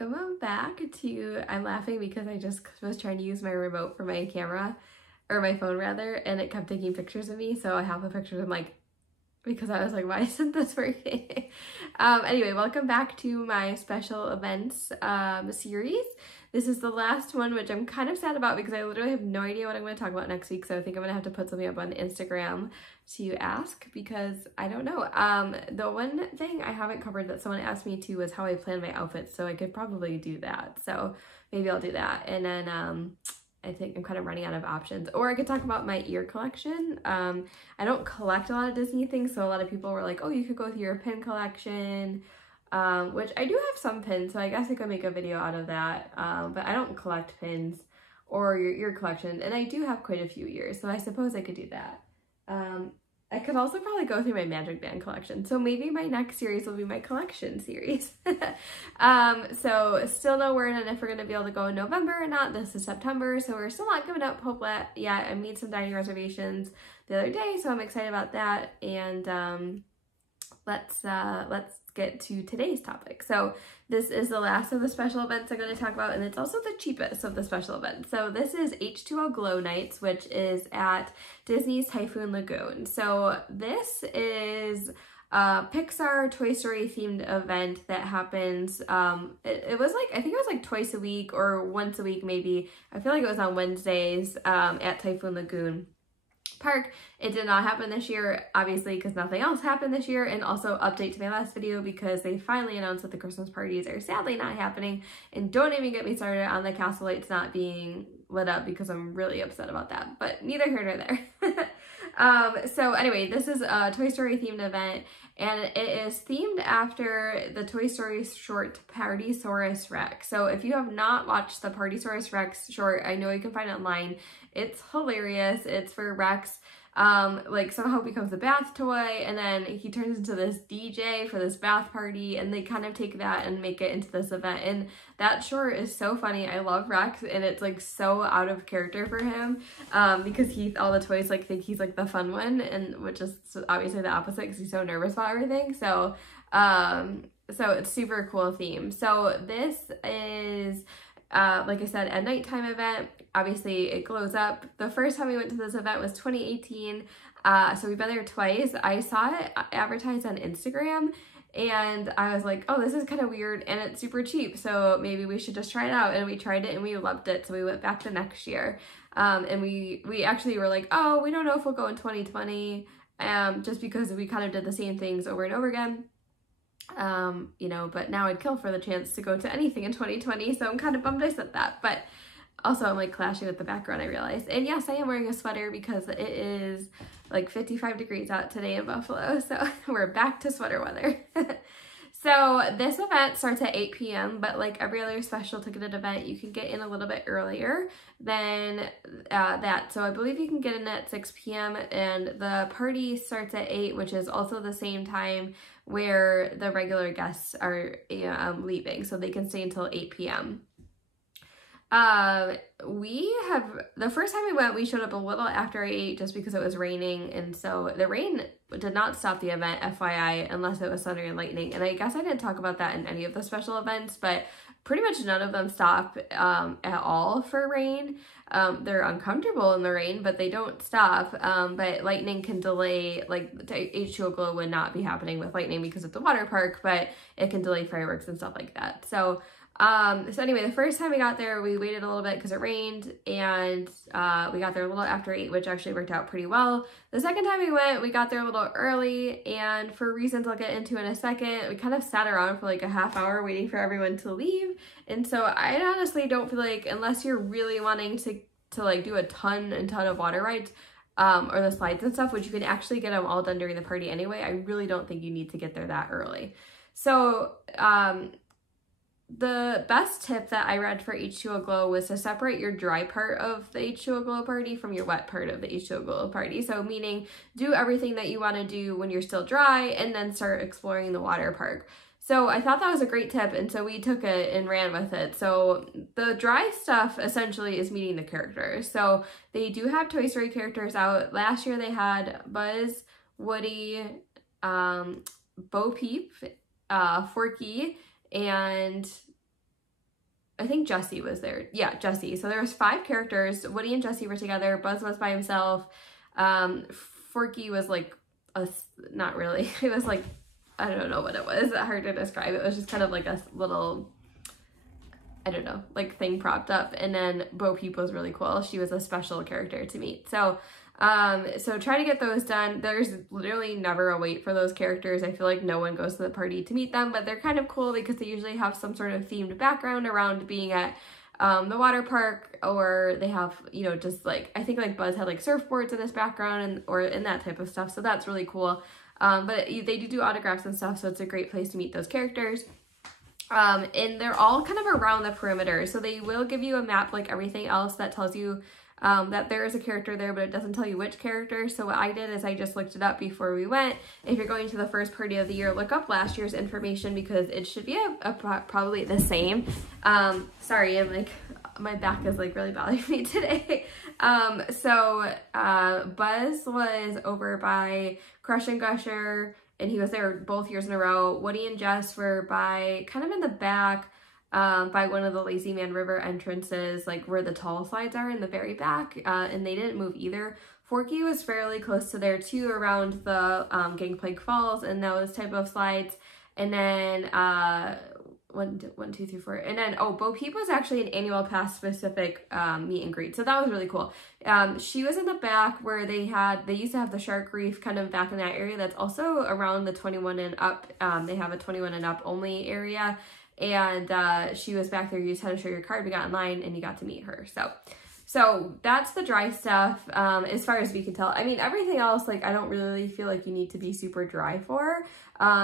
welcome back to, I'm laughing because I just was trying to use my remote for my camera, or my phone rather, and it kept taking pictures of me, so I have the pictures, I'm like, because I was like, why isn't this working? Anyway, welcome back to my special events series. This is the last one, which I'm kind of sad about because I literally have no idea what I'm going to talk about next week, so I think I'm going to have to put something up on Instagram to ask because I don't know. The one thing I haven't covered that someone asked me to was how I plan my outfits, so I could probably do that. So maybe I'll do that. And then I think I'm kind of running out of options. Or I could talk about my ear collection. I don't collect a lot of Disney things, so a lot of people were like, oh, you could go with your pin collection, which I do have some pins, so I guess I could make a video out of that. But I don't collect pins or your ear collection, and I do have quite a few ears, so I suppose I could do that. I could also probably go through my Magic Band collection, so maybe my next series will be my collection series. So still no word on if we're going to be able to go in November or not. This is September, so we're still not giving up hope yet. I made some dining reservations the other day, so I'm excited about that. And let's get to today's topic. So this is the last of the special events I'm going to talk about, and it's also the cheapest of the special events. So this is H2O Glow Nights, which is at Disney's Typhoon Lagoon. So this is a Pixar Toy Story themed event that happens, it was like, I think it was like twice a week or once a week maybe. I feel like it was on Wednesdays at Typhoon Lagoon Park. It did not happen this year, obviously, because nothing else happened this year. And also update to my last video because they finally announced that the Christmas parties are sadly not happening. And don't even get me started on the castle lights not being lit up because I'm really upset about that, but neither here nor there. So anyway, this is a Toy Story themed event, and it is themed after the Toy Story short Partysaurus Rex. So if you have not watched the Partysaurus Rex short, I know you can find it online. It's hilarious. It's for Rex, like somehow becomes a bath toy, and then he turns into this DJ for this bath party, and they kind of take that and make it into this event. And that short is so funny. I love Rex, and it's like so out of character for him, because all the toys like think he's like the fun one, and which is obviously the opposite because he's so nervous about everything. So so it's super cool theme. So this is like I said, a nighttime event. Obviously it glows up. The first time we went to this event was 2018. So we've been there twice. I saw it advertised on Instagram and I was like, oh, this is kind of weird and it's super cheap, so maybe we should just try it out. And we tried it and we loved it. So we went back the next year. And we actually were like, oh, we don't know if we'll go in 2020, just because we kind of did the same things over and over again. You know, but now I'd kill for the chance to go to anything in 2020, so I'm kind of bummed I said that. But also I'm like clashing with the background, I realized. And yes, I am wearing a sweater because it is like 55 degrees out today in Buffalo, so we're back to sweater weather. So this event starts at 8 p.m, but like every other special ticketed event, you can get in a little bit earlier than that. So I believe you can get in at 6 p.m. and the party starts at 8, which is also the same time where the regular guests are leaving, so they can stay until 8 p.m. The first time we went, we showed up a little after 8 just because it was raining, and so the rain did not stop the event, FYI, unless it was thunder and lightning. And I guess I didn't talk about that in any of the special events, but pretty much none of them stop at all for rain. They're uncomfortable in the rain, but they don't stop. But lightning can delay, like H2O Glow would not be happening with lightning because it's a water park, but it can delay fireworks and stuff like that. So anyway, the first time we got there, we waited a little bit because it rained, and we got there a little after 8, which actually worked out pretty well. The second time we went, we got there a little early, and for reasons I'll get into in a second, we kind of sat around for like a half hour waiting for everyone to leave. And so I honestly don't feel like, unless you're really wanting to like do a ton of water rides, or the slides and stuff, which you can actually get them all done during the party anyway, I really don't think you need to get there that early. So, the best tip that I read for H2O Glow was to separate your dry part of the H2O Glow party from your wet part of the H2O Glow party. So meaning do everything that you want to do when you're still dry and then start exploring the water park. So I thought that was a great tip, and so we took it and ran with it. So the dry stuff essentially is meeting the characters. So they do have Toy Story characters out. Last year they had Buzz, Woody, Bo Peep, Forky, and I think Jesse was there. Yeah, Jesse. So there was 5 characters. Woody and Jesse were together. Buzz was by himself. Forky was like not really. It was like, I don't know what it was. Hard to describe. It was just kind of like a little, I don't know, like thing propped up. And then Bo Peep was really cool. She was a special character to meet. So so try to get those done. There's literally never a wait for those characters. I feel like no one goes to the party to meet them, but they're kind of cool because they usually have some sort of themed background around being at the water park, or they have, you know, just like, I think like Buzz had like surfboards in his background and or in that type of stuff. So that's really cool. But they do autographs and stuff. So it's a great place to meet those characters. And they're all kind of around the perimeter. So they will give you a map like everything else that tells you that there is a character there, but it doesn't tell you which character. So what I did is I just looked it up before we went. If you're going to the first party of the year, look up last year's information because it should be probably the same. Sorry, I'm like, my back is like really bothering me today. So Buzz was over by Crush and Gusher, and he was there both years in a row. Woody and Jess were by kind of in the back, by one of the Lazy Man River entrances, like where the tall slides are in the very back, and they didn't move either. Forky was fairly close to there too, around the Gangplank Falls and those type of slides. And then 1, 2, 3, 4, and then Bo Peep was actually an annual pass specific meet and greet, so that was really cool. She was in the back where they used to have the Shark Reef kind of back in that area. That's also around the 21 and up. They have a 21 and up only area. And she was back there. You just had to show your card. We got in line and you got to meet her. So that's the dry stuff, as far as we can tell. I mean, everything else, like, I don't really feel like you need to be super dry for,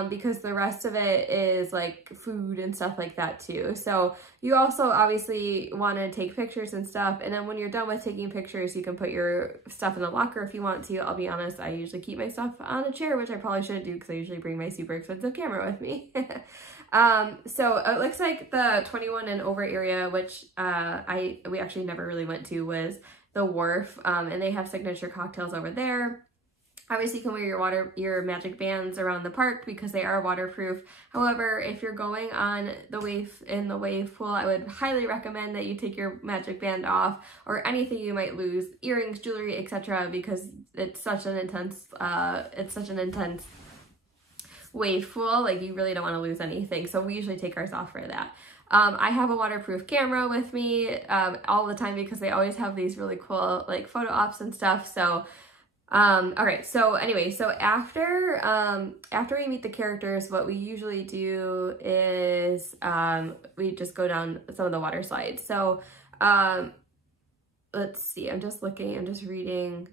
because the rest of it is like food and stuff like that too. So you also obviously want to take pictures and stuff. And then when you're done with taking pictures, you can put your stuff in the locker if you want to. I'll be honest, I usually keep my stuff on a chair, which I probably shouldn't do because I usually bring my super expensive camera with me. So it looks like the 21 and over area, which we actually never really went to, was the Wharf, and they have signature cocktails over there. Obviously, you can wear your magic bands around the park because they are waterproof. However, if you're going on the wave pool, I would highly recommend that you take your magic band off, or anything you might lose, earrings, jewelry, etc., because it's such an intense wave pool. Like, you really don't want to lose anything. So we usually take ours off for that. I have a waterproof camera with me all the time because they always have these really cool like photo ops and stuff. So all right, so anyway, so after we meet the characters, what we usually do is we just go down some of the water slides. So let's see, I'm just reading.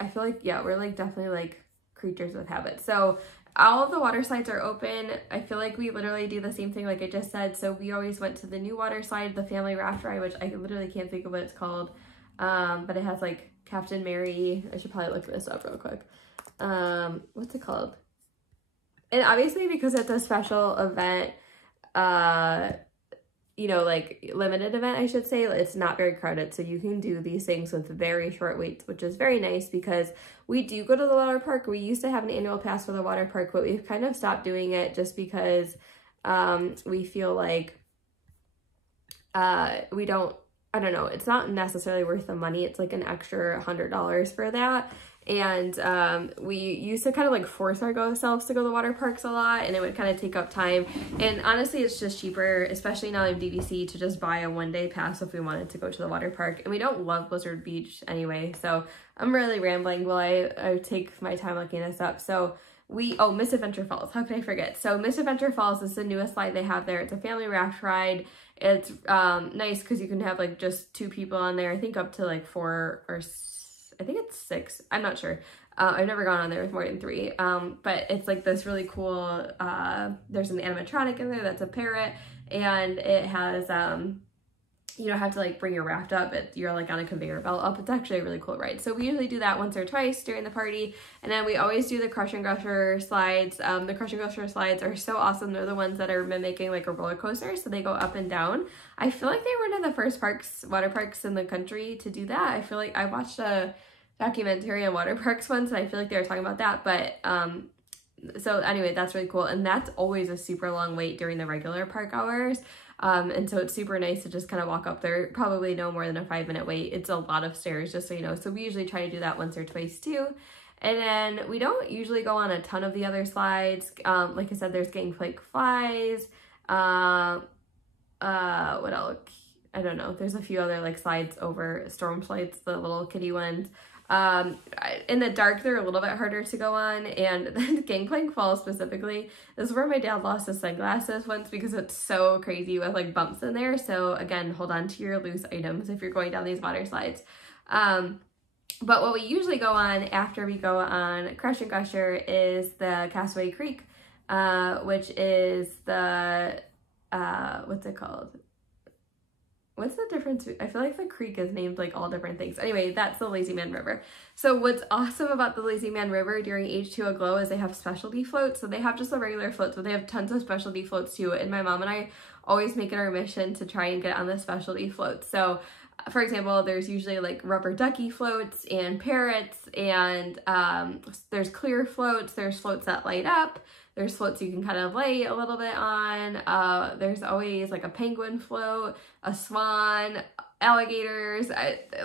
I feel like, yeah, we're like definitely like creatures with habits. So all of the water slides are open. I feel like we literally do the same thing like I just said. So we always went to the new water slide, the family raft ride, which I literally can't think of what it's called, but it has like Captain Mary. I should probably look this up real quick. What's it called? And obviously, because it's a special event, you know, like limited event, I should say, it's not very crowded. So you can do these things with very short waits, which is very nice because we do go to the water park. We used to have an annual pass for the water park, but we've kind of stopped doing it just because we feel like we don't, I don't know, it's not necessarily worth the money. It's like an extra $100 for that. And we used to kind of like force ourselves to go to the water parks a lot, and it would kind of take up time. And honestly, it's just cheaper, especially now in DVC, to just buy a one-day pass if we wanted to go to the water park. And we don't love Blizzard Beach anyway, so I'm really rambling while I take my time looking this up. So Misadventure Falls, how could I forget? So Misadventure Falls is the newest slide they have there. It's a family raft ride. It's nice because you can have like just 2 people on there. I think up to like 4 or I think it's 6. I'm not sure. I've never gone on there with more than 3. But it's like this really cool, there's an animatronic in there that's a parrot, and it has, you don't have to like bring your raft up. You're like on a conveyor belt up. It's actually a really cool ride. So we usually do that once or twice during the party. And then we always do the Crush and Gusher slides. The Crush and Gusher slides are so awesome. They're the ones that are mimicking like a roller coaster. So they go up and down. I feel like they were one of the first water parks in the country to do that. I feel like I watched a documentary on water parks once, and I feel like they were talking about that. But So anyway, that's really cool. And that's always a super long wait during the regular park hours. And so it's super nice to just kind of walk up there, probably no more than a 5-minute wait. It's a lot of stairs, just so you know. So we usually try to do that once or twice too. And then we don't usually go on a ton of the other slides. Like I said, there's Gangplank Flies. What else? I don't know. There's a few other like slides over, storm slides, the little kiddie ones. In the dark, they're a little bit harder to go on, and the Gangplank Falls specifically, this is where my dad lost his sunglasses once because it's so crazy with like bumps in there. So again, hold on to your loose items if you're going down these water slides. But what we usually go on after we go on Crush and Gusher is the Castaway Creek, which is the, what's it called? What's the difference? I feel like the creek is named like all different things. Anyway, that's the Lazy Man River. So what's awesome about the Lazy Man River during H2O Glow is they have specialty floats. So they have just the regular floats, but they have tons of specialty floats too. And my mom and I always make it our mission to try and get on the specialty floats. So for example, there's usually like rubber ducky floats and parrots, and there's clear floats, there's floats that light up, there's floats you can kind of lay a little bit on, there's always like a penguin float, a swan, alligators,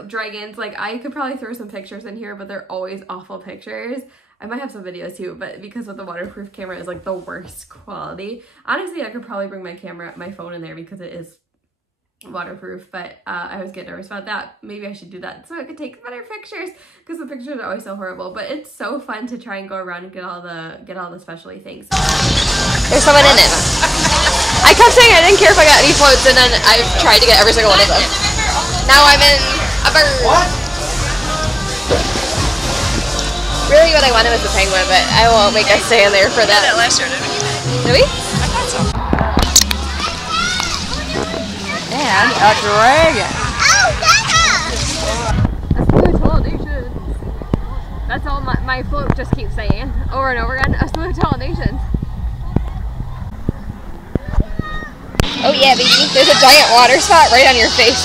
dragons. Like I could probably throw some pictures in here, but they're always awful pictures. I might have some videos too, but because of the waterproof camera is like the worst quality. Honestly, I could probably bring my phone in there because it is waterproof, but I was getting nervous about that. Maybe I should do that so I could take better pictures because the pictures are always so horrible. But it's so fun to try and go around and get all the specialty things. There's someone in it. I kept saying I didn't care if I got any floats, and then I tried to get every single one of them. Now I'm in a bird. What? Really, what I wanted was a penguin, but I won't make us stay in there for that. We did that last year, didn't we? Did we? I thought so. And a dragon. Oh, Nations. That's all my float just keeps saying over and over again. A smooth nations. Oh yeah, baby. There's a giant water spot right on your face.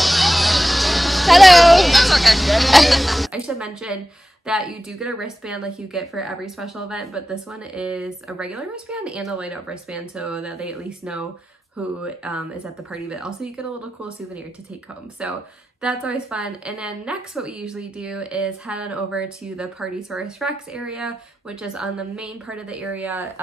Hello. that's okay. I should mention that you do get a wristband like you get for every special event, but this one is a regular wristband and a light up wristband so that they at least know who is at the party, but also you get a little cool souvenir to take home. So that's always fun. And then next what we usually do is head on over to the Partysaurus Rex area, which is on the main part of the area,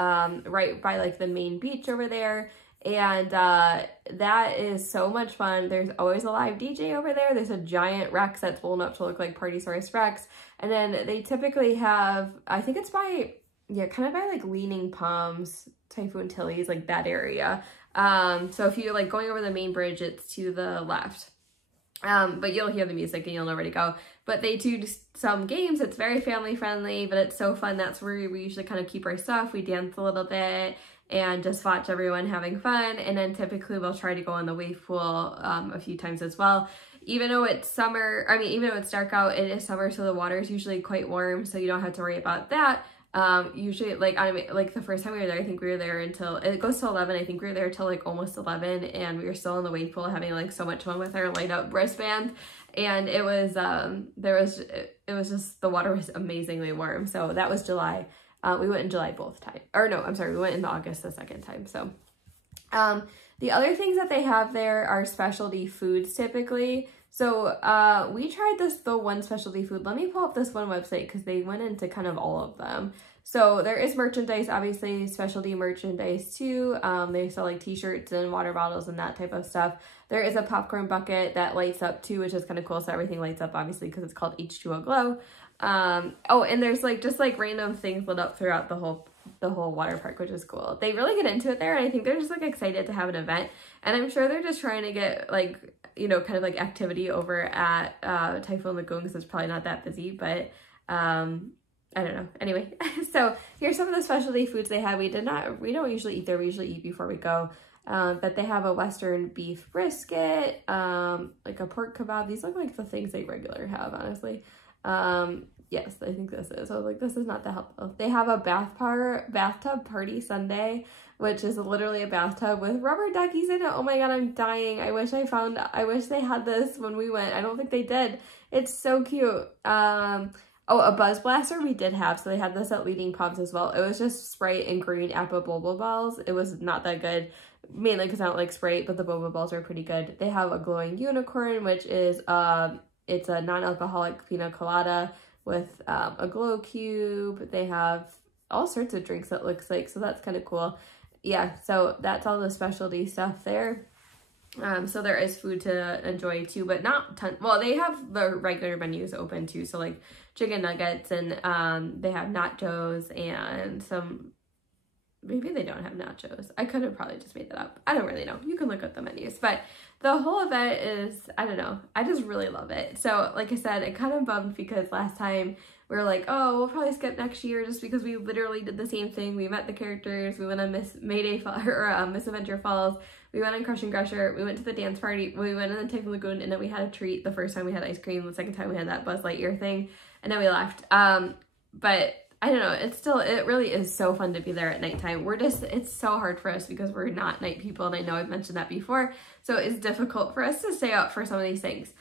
right by like the main beach over there. And that is so much fun. There's always a live DJ over there. There's a giant Rex that's blown up to look like Partysaurus Rex. And then they typically have, I think it's by, yeah, kind of by like Leaning Palms, Typhoon Tilly's, like that area. So if you're like going over the main bridge, it's to the left. But you'll hear the music and you'll know where to go. But they do some games. It's very family friendly, but it's so fun. That's where we usually kind of keep our stuff. We dance a little bit and just watch everyone having fun. And then typically we'll try to go in the wave pool a few times as well. Even though it's summer, I mean, even though it's dark out, it is summer, so the water is usually quite warm, so you don't have to worry about that. Usually like the first time we were there, I think we were there until it goes to 11. I think we were there till like almost 11, and we were still in the wave pool having like so much fun with our light up wristband. And it was it was just, the water was amazingly warm. So that was July. We went in July both times, or no, I'm sorry, we went in August the second time. So the other things that they have there are specialty foods typically. So we tried the one specialty food. Let me pull up this one website because they went into kind of all of them. So there is merchandise, obviously specialty merchandise too. They sell like t-shirts and water bottles and that type of stuff. There is a popcorn bucket that lights up too, which is kind of cool. So everything lights up obviously because it's called H2O Glow. Oh, and there's like just like random things lit up throughout the whole water park, which is cool. They really get into it there, and I think they're just like excited to have an event. And I'm sure they're just trying to get like, you know, kind of like activity over at Typhoon Lagoon because it's probably not that busy, but I don't know. Anyway, so here's some of the specialty foods they have. We don't usually eat there. We usually eat before we go. But they have a Western beef brisket, like a pork kebab. These look like the things they regular have, honestly. Yes, I think this is. I was like, this is not that helpful. They have a bathtub party sundae, which is literally a bathtub with rubber duckies in it. Oh my god, I'm dying. I wish they had this when we went. I don't think they did. It's so cute. Oh, a Buzz Blaster we did have. So they had this at Leading Pubs as well. It was just Sprite and green apple boba balls. It was not that good, mainly because I don't like Sprite, but the boba balls are pretty good. They have a glowing unicorn, which is it's a non-alcoholic pina colada with a glow cube. They have all sorts of drinks, it looks like, so that's kind of cool. Yeah, so that's all the specialty stuff there. So there is food to enjoy too, but not ton. Well, they have the regular menus open too, so like chicken nuggets, and they have nachos and some. Maybe they don't have nachos. I could have probably just made that up. I don't really know. You can look up the menus, but the whole event is, I don't know, I just really love it. So like I said, it kind of bummed because last time we were like, oh, we'll probably skip next year just because we literally did the same thing. We met the characters. We went on Miss Adventure Falls. We went on Crush and Crusher. We went to the dance party. We went on the Typhoon Lagoon, and then we had a treat. The first time we had ice cream. The second time we had that Buzz Lightyear thing, and then we left. But I don't know, it really is so fun to be there at nighttime. It's so hard for us because we're not night people, and I know I've mentioned that before, so it's difficult for us to stay up for some of these things.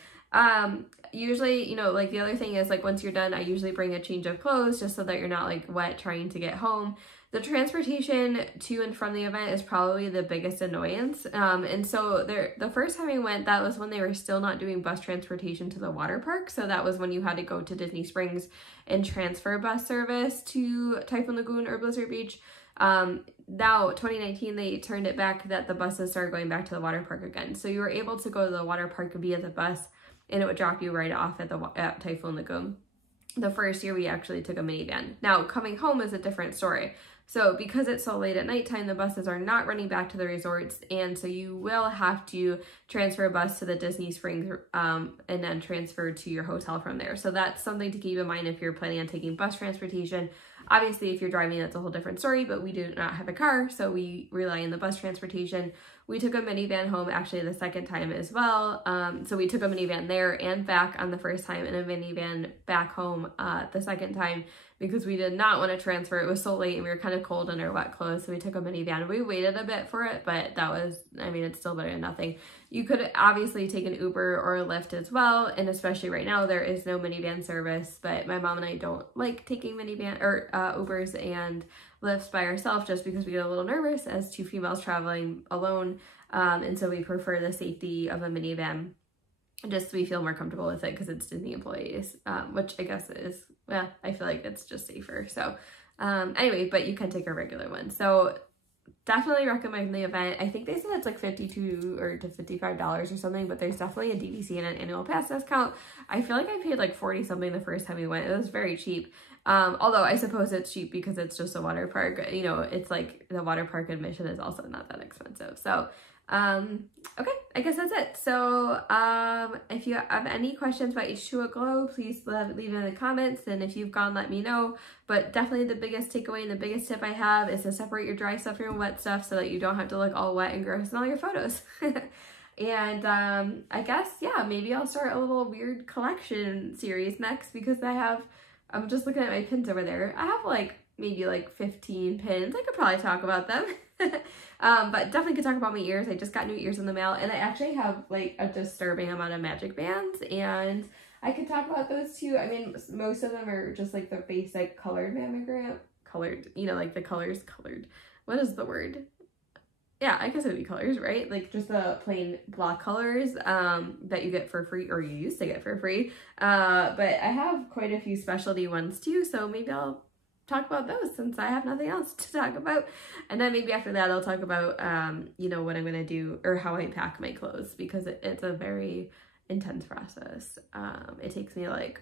Usually, you know, like the other thing is like once you're done, I usually bring a change of clothes just so that you're not like wet trying to get home. The transportation to and from the event is probably the biggest annoyance. And so the first time we went, that was when they were still not doing bus transportation to the water park. So that was when you had to go to Disney Springs and transfer bus service to Typhoon Lagoon or Blizzard Beach. Now, 2019, they turned it back that the buses started going back to the water park again. So you were able to go to the water park via the bus, and it would drop you right off at Typhoon Lagoon. The first year we actually took a minivan. Now, coming home is a different story. So because it's so late at nighttime, the buses are not running back to the resorts, and so you will have to transfer a bus to the Disney Springs and then transfer to your hotel from there. So that's something to keep in mind if you're planning on taking bus transportation. Obviously, if you're driving, that's a whole different story, but we do not have a car, so we rely on the bus transportation. We took a minivan home actually the second time as well. So we took a minivan there and back on the first time, and a minivan back home the second time, because we did not want to transfer. It was so late and we were kind of cold in our wet clothes, so we took a minivan. We waited a bit for it, but that was, I mean, it's still better than nothing. You could obviously take an Uber or a Lyft as well, and especially right now, there is no minivan service, but my mom and I don't like taking minivan or Ubers and Lyfts by ourselves just because we get a little nervous as two females traveling alone, and so we prefer the safety of a minivan. Just so we feel more comfortable with it because it's Disney employees, which I guess is, well, I feel like it's just safer. So anyway, but you can take a regular one. So definitely recommend the event. I think they said it's like $52 or to $55 or something, but there's definitely a DVC and an annual pass discount. I feel like I paid like 40 something the first time we went. It was very cheap. Although I suppose it's cheap because it's just a water park. You know, it's like the water park admission is also not that expensive. So okay, I guess that's it. So if you have any questions about H2O Glow, please leave it in the comments, and if you've gone, let me know. But definitely the biggest takeaway and the biggest tip I have is to separate your dry stuff from your wet stuff so that you don't have to look all wet and gross in all your photos. And I guess, yeah, maybe I'll start a little weird collection series next, because I'm just looking at my pins over there. I have like maybe like 15 pins. I could probably talk about them. But definitely could talk about my ears. I just got new ears in the mail, and I actually have like a disturbing amount of magic bands, and I could talk about those too. I mean, most of them are just like the basic colored you know, like the colors colored. What is the word? Yeah, I guess it would be colors, right? Like just the plain block colors that you get for free, or you used to get for free. But I have quite a few specialty ones too, so maybe I'll talk about those since I have nothing else to talk about. And then maybe after that I'll talk about you know, what I'm gonna do or how I pack my clothes, because it's a very intense process. It takes me like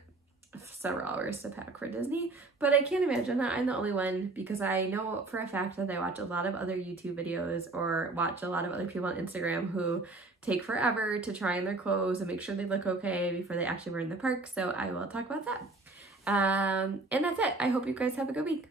several hours to pack for Disney, but I can't imagine that I'm the only one, because I know for a fact that I watch a lot of other YouTube videos or watch a lot of other people on Instagram who take forever to try on their clothes and make sure they look okay before they actually wear in the park. So I will talk about that. And that's it. I hope you guys have a good week.